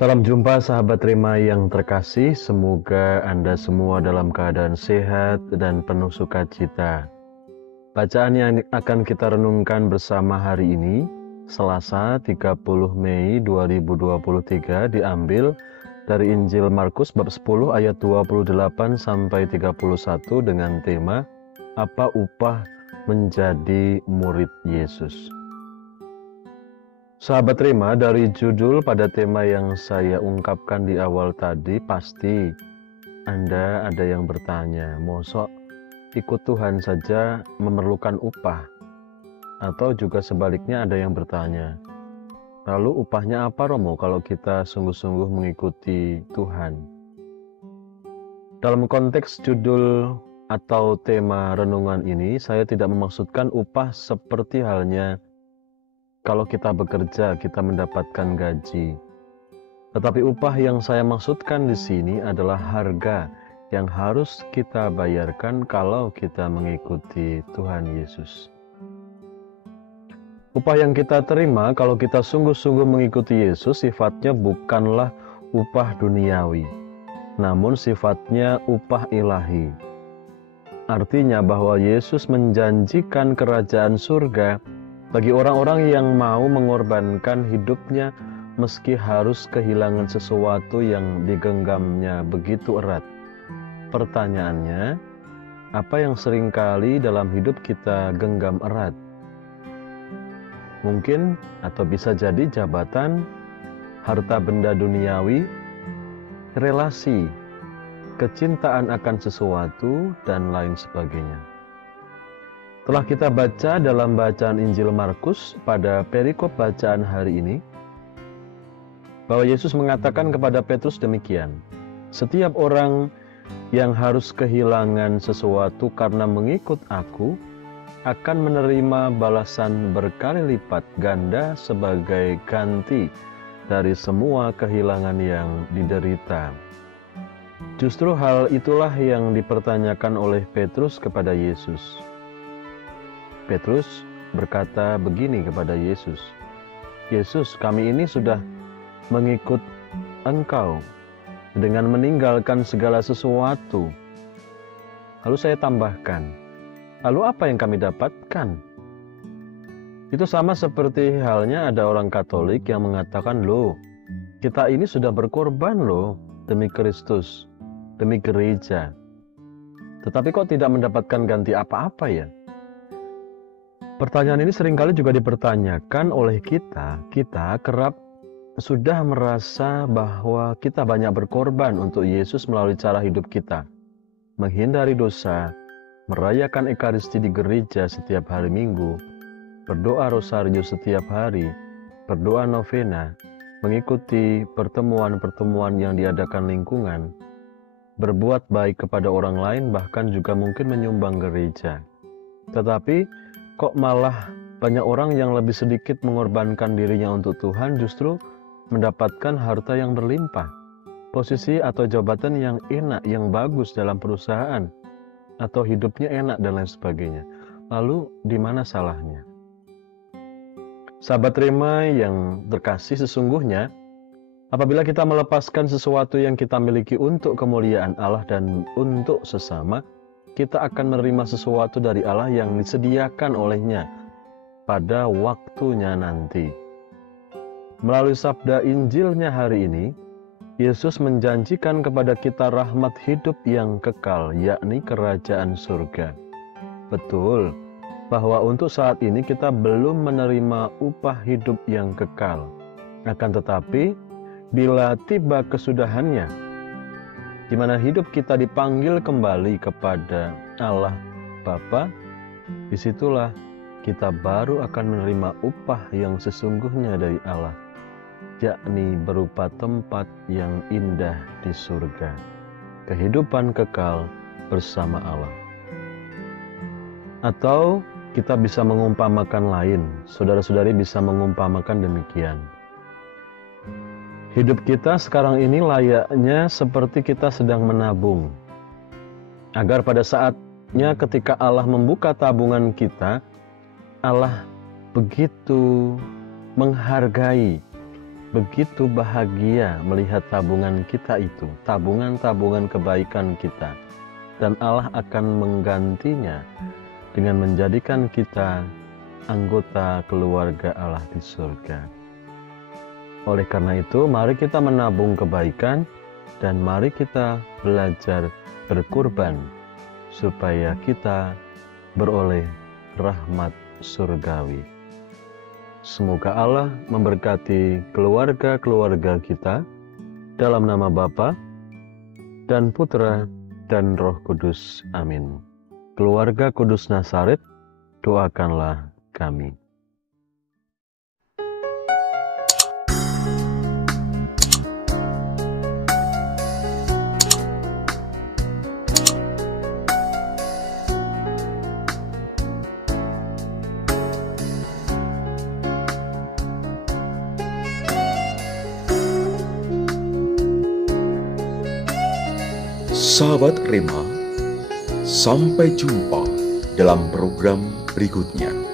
Salam jumpa sahabat Rema yang terkasih, semoga Anda semua dalam keadaan sehat dan penuh sukacita. Bacaan yang akan kita renungkan bersama hari ini, Selasa 30 Mei 2023, diambil dari Injil Markus bab 10 ayat 28 sampai 31 dengan tema Apa upah menjadi murid Yesus? Sahabat Rema, dari judul pada tema yang saya ungkapkan di awal tadi, pasti Anda ada yang bertanya, mosok ikut Tuhan saja memerlukan upah? Atau juga sebaliknya ada yang bertanya, lalu upahnya apa Romo kalau kita sungguh-sungguh mengikuti Tuhan? Dalam konteks judul atau tema renungan ini, saya tidak memaksudkan upah seperti halnya kalau kita bekerja, kita mendapatkan gaji. Tetapi upah yang saya maksudkan di sini adalah harga yang harus kita bayarkan kalau kita mengikuti Tuhan Yesus. Upah yang kita terima kalau kita sungguh-sungguh mengikuti Yesus sifatnya bukanlah upah duniawi, namun sifatnya upah ilahi. Artinya bahwa Yesus menjanjikan kerajaan surga bagi orang-orang yang mau mengorbankan hidupnya meski harus kehilangan sesuatu yang digenggamnya begitu erat. Pertanyaannya, apa yang seringkali dalam hidup kita genggam erat? Mungkin atau bisa jadi jabatan, harta benda duniawi, relasi, kecintaan akan sesuatu, dan lain sebagainya. Telah kita baca dalam bacaan Injil Markus pada perikop bacaan hari ini, bahwa Yesus mengatakan kepada Petrus demikian, setiap orang yang harus kehilangan sesuatu karena mengikut aku, akan menerima balasan berkali lipat ganda sebagai ganti dari semua kehilangan yang diderita. Justru hal itulah yang dipertanyakan oleh Petrus kepada Yesus. Petrus berkata begini kepada Yesus, Yesus, kami ini sudah mengikut Engkau dengan meninggalkan segala sesuatu. Lalu saya tambahkan, lalu apa yang kami dapatkan? Itu sama seperti halnya ada orang Katolik yang mengatakan, loh, kita ini sudah berkorban loh demi Kristus, demi gereja. Tetapi kok tidak mendapatkan ganti apa-apa ya? Pertanyaan ini seringkali juga dipertanyakan oleh kita. Kita kerap sudah merasa bahwa kita banyak berkorban untuk Yesus melalui cara hidup kita. Menghindari dosa, merayakan Ekaristi di gereja setiap hari Minggu, berdoa rosario setiap hari, berdoa novena, mengikuti pertemuan-pertemuan yang diadakan lingkungan, berbuat baik kepada orang lain, bahkan juga mungkin menyumbang gereja. Tetapi kok malah banyak orang yang lebih sedikit mengorbankan dirinya untuk Tuhan justru mendapatkan harta yang berlimpah, posisi atau jabatan yang enak, yang bagus dalam perusahaan, atau hidupnya enak dan lain sebagainya. Lalu di mana salahnya? Sahabat Rema yang terkasih, sesungguhnya apabila kita melepaskan sesuatu yang kita miliki untuk kemuliaan Allah dan untuk sesama, kita akan menerima sesuatu dari Allah yang disediakan olehnya pada waktunya nanti. Melalui sabda Injilnya hari ini, Yesus menjanjikan kepada kita rahmat hidup yang kekal, yakni kerajaan surga. Betul bahwa untuk saat ini kita belum menerima upah hidup yang kekal. Akan tetapi, bila tiba kesudahannya, di mana hidup kita dipanggil kembali kepada Allah Bapa, disitulah kita baru akan menerima upah yang sesungguhnya dari Allah, yakni berupa tempat yang indah di surga, kehidupan kekal bersama Allah. Atau kita bisa mengumpamakan lain, saudara-saudari bisa mengumpamakan demikian. Hidup kita sekarang ini layaknya seperti kita sedang menabung, agar pada saatnya ketika Allah membuka tabungan kita, Allah begitu menghargai begitu bahagia melihat tabungan kita itu, tabungan-tabungan kebaikan kita, dan Allah akan menggantinya dengan menjadikan kita anggota keluarga Allah di surga. Oleh karena itu, mari kita menabung kebaikan dan mari kita belajar berkurban supaya kita beroleh rahmat surgawi. Semoga Allah memberkati keluarga-keluarga kita dalam nama Bapa dan Putra dan Roh Kudus. Amin. Keluarga Kudus Nazaret, doakanlah kami. Sahabat Rema, sampai jumpa dalam program berikutnya.